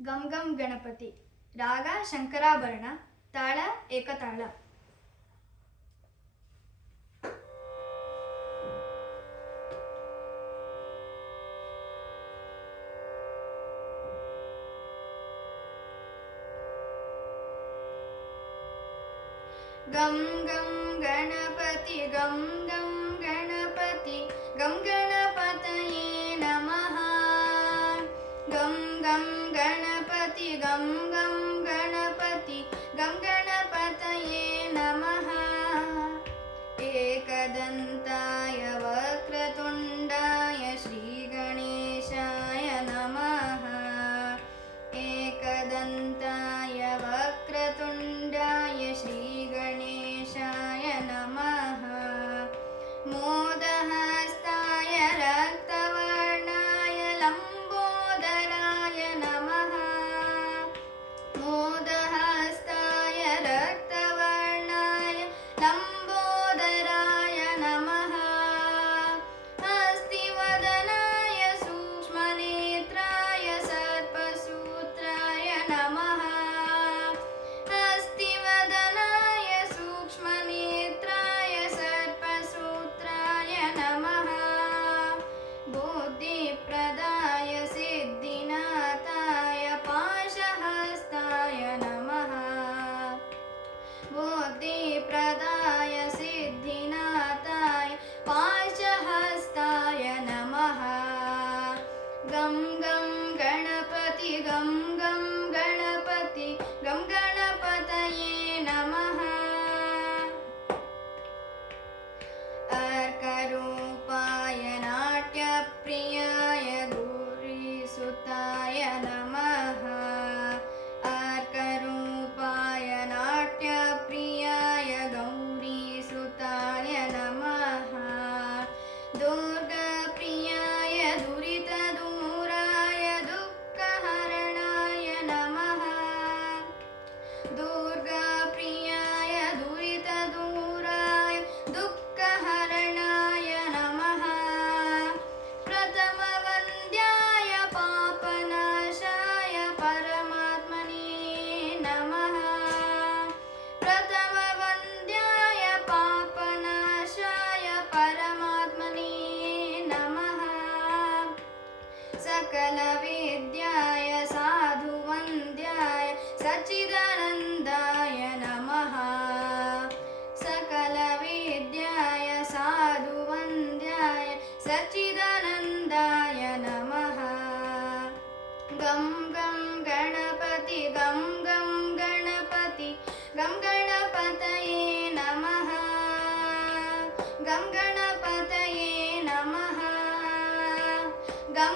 ಗಂ ಗಂ ಗಣಪತಿ. ರಾಗ ಶಂಕರಾಭರಣ. ತಾಳ ಏಕತಾಳ. ಗಂ ಗಂ ಗಣಪತಿ ಗಂ ಗಂ ಗಣಪತಿ ಗಂ ಗಣಪತಯೇ ನಮಃ. ಗಂ ಗಂ ಗಣಪತಿ ಗಂ ಗಂ ಗಣಪತಿ ಗಂ ಗಣಪತಯೇ ನಮಃ. ಏಕದಂತಾಯ ವಕ್ರತುಂಡಾಯ ಶ್ರೀಗಣೇಶಾಯ ನಮಃ. ಏಕದಂತಾಯ ವಕ್ರತುಂಡಾಯ ಶ್ರೀಗಣೇಶಾಯ ನಮಃ. ಮೋದಹಸ್ತಾಯ ರಕ್ತವರ್ಣಾಯ ಲಂಬೋದರಾಯ ನಮಃ. ಮೋದಹಸ್ತಾಯ ರಕ್ತವರ್ಣಾಯ ಲಂಬೋದರಾಯ ನಮಃ. ಹಸ್ತಿವದನಾಯ ಸೂಕ್ಷ್ಮನೇತ್ರಾಯ ಸರ್ಪಸೂತ್ರಾಯ ನಮಃ. ಹಸ್ತಿವದನಾಯ ಸೂಕ್ಷ್ಮನೇತ್ರಾಯ ಸರ್ಪಸೂತ್ರಾಯ ನಮಃ. ಬುದ್ಧಿಪ್ರದಾಯ ಸಿದ್ಧಿನಾಥಾಯ ಪಾಶಹಸ್ತಾಯ ನಮಃ. ಬುದ್ಧಿಪ್ರದಾಯ ಸಿದ್ಧಿನಾಥಾಯ ಪಾಶಹಸ್ತಾಯ ನಮಃ. ಗಂ ಗಂ ಗಣಪತಿ ಗಂ ಗಂ ಗಣಪತಿ ಗಂ ಗಣಪತಯೇ ನಮಃ. ಅರ್ಕರೂಪಾಯ ನಾಟ್ಯಪ್ರಿಯಾಯ ಗೌರೀಸುತಾಯ ನಮಃ. ಅರ್ಕರೂಪಾಯ ನಾಟ್ಯಪ್ರಿಯಾಯ ಗೌರೀಸುತಾಯ ನಮಃ. ದುರ್ಗಾಪ್ರಿಯಾಯ ದುರಿತದೂರಾಯ ದುಃಖಹರಣಾಯ ನಮಃ. ದುರ್ಗಾಪ್ರಿಯಾಯ ದುರಿತದೂರಾಯ ದುಃಖಹರಣಾಯ ನಮಃ. ಪ್ರಥಮವಂದ್ಯಾಯ ಪಾಪನಾಶಾಯ ಪರಮಾತ್ಮನೇ ನಮಃ. ಪ್ರಥಮವಂದ್ಯಾಯ ಪಾಪನಾಶಾಯ ಪರಮಾತ್ಮನೇ ನಮಃ. सकलविद्याय साधुवन्द्याय सच्चिदानन्दाय नमः. सकलविद्याय साधुवन्द्याय सच्चिदानन्दाय नमः. गं गं गणपति गं गं गणपति गं गणपतये नमः. गं गणपतये नमः. गं